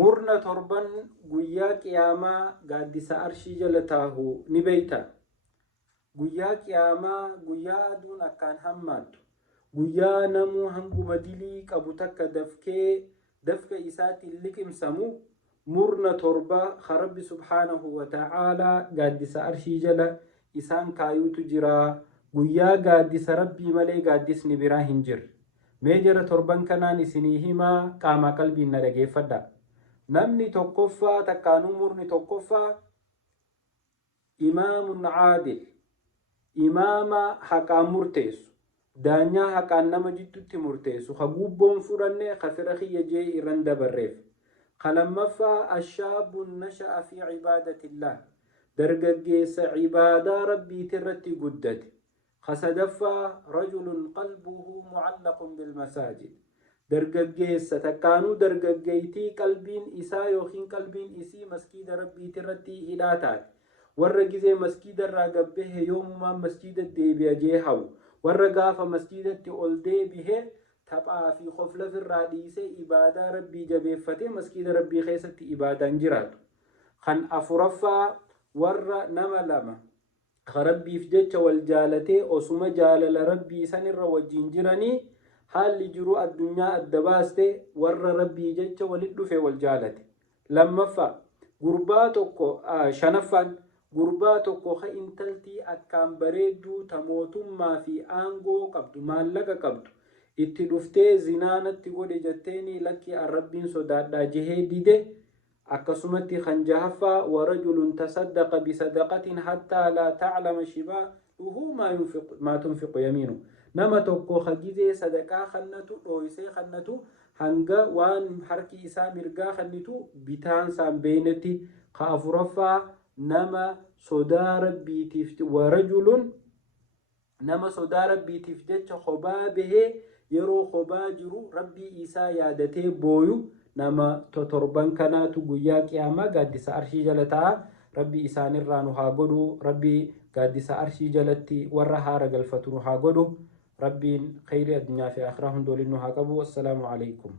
murna torban guyyaa qiyaamaa gaaddisa arshii jala taahu ni beeyta. Guyyaa qiyaamaa guyyaa aduun akkaan hammaattu, guyyaa namuu hanguma dilii qabu takka dafka isaatiin liqimsamu murna torba Rabbi subhaanahu wa ta'aalaa gaaddisa arshii jala isaan kaayuutu jira. Guyyaa gaaddisa rabbii malee gaaddisni biraa hin jirre. Mee jara torban kanaan isinii himaa, qaamaa qalbiin na dhageeffadha. Namni tokkoffaa takkaanuu murni tokkoffaa imaamun caadil, imaama haqaan murteessu, daanyaa haqaan nama jidduutti murteessu, hagubboon fudhanne khafira khiyya jee irran dabarreef. Lammaffaa ashaabun nasha'a fi cibaadatillah, dargaggeessa cibaadaa rabbiitirratti guddate. Sadaffaa rajulun qalbuhu mucallaqun bilmasaajid, dargaggeessa takkaanuu dargaggeeytii qalbiin isaa yookiin qalbiin isii masjiida rabbiitirratti hidhaa taate, warra gizee masjiida irraa gabbehe yoomumaan masjiida deebi'a jee hawu, warra gaafa masjiidatti ol deebihe taphaa fi qoflafirraa dhiisee ibaadaa rabbii jabeeffatee masjiida rabbii keessatti ibaadaan jiraatu. Kan afuraffaa warra nama lama rabbiif jecha wal jaalatee osuma jaalala rabbii sanirra wajjin jiranii haalli jiru addunyaa adda baaste warra rabbii jecha walit dhufe wal jaalate. Shanaffaan gurbaa tokko ka intaltii akkaan bareedduu ta mootummaa fi aangoo qabdu, maallaqa qabdu itti dhuftee zinaanatti godhe jetteeni lakki rabbiin sodaadhaa jehee dide. Akkasumatti kan jahaffaa warajulun tasaddaqa bisadaqatin hattaa laa taclama shimaaluhu maa tunfiqu yamiinu, nama tokko hagizee sadaqaa kannatu dhooysee kannatu hanga waan harki isaa mirgaa kannitu bitaansaan beeynetti. Ka afuraffaa nama sodaa rabbiitiif jecha kophaa bahee yeroo kophaa jiru rabbii isaa yaadatee booyu nama torban kanaatu guyyaa qiyaamaa gaaddisa arshii jala ta'a. Rabbii isaanirraa nu haa godhu. Rabbii gaaddisa arshii jalatti warra haara galfatu nu haa godhu. Rabbiin khayrii addunyaa fi akhiraa hunda waliin nu haa qabu. Wassalaamu alaikum.